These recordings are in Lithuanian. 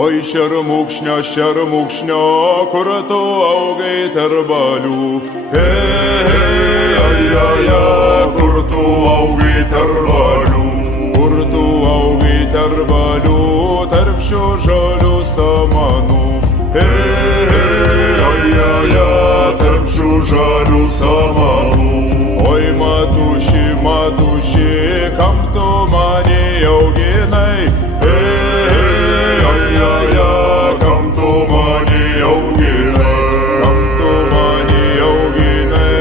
Ой, šermukšnio, kur tu augai tarp balių. Kur tu augai tarp balių. Kur tu augai tarp balių, tarp šių žalių samanų. Tarp šių žalių samanų. Oi, matuši, matuši, kam tu mane auginai? Kam tu mane auginai? Kam tu mane auginai?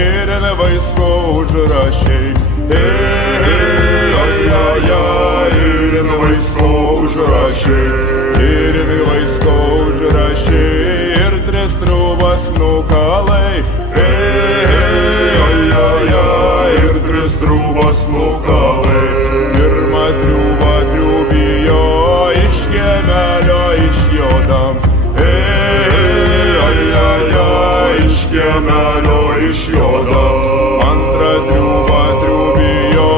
Ir vaisko užrašei. Ir vaisko užrašei. Ir vaisko užrašei. Ir tris triūbas nukalai. Ir tris triūbas nukalai. Pirmą triūbą triūbijo iš kiemelio išjodams. Iš kiemelio išjodams. Antrą triūbą triūbijo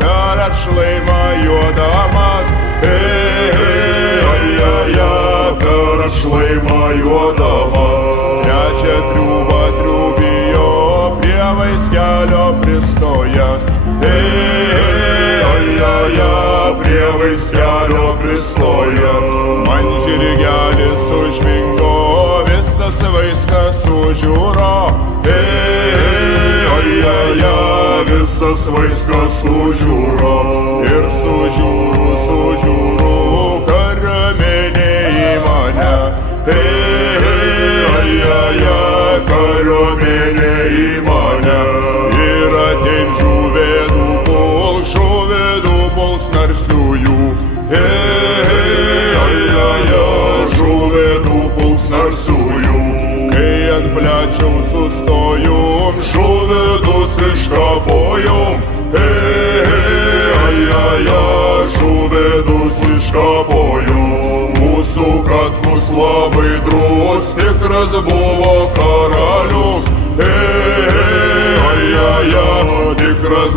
per atšlaimą juodamas. Per atšlaimą juodamas. Trečią triūbą triūbijo prie vaiskelio pristojęs. Prie vaiskelio pristojęs. Man žirgelis užvingo, visas vaiskas sužiūro. Visas vaiskas sužiūro. Ir sužiūru, kariuomenė į mane. Kariuomenė į mane. Ir atein žuvėdų pulks narsiųjų. Žuvėdų pulks narsiųjų. Kai ant plečiau sustojom, Žuvėdus iškapojom. Žuvėdus iškapojom. Mūsų katkus labai drūts, tikras buvo karalius. Tikras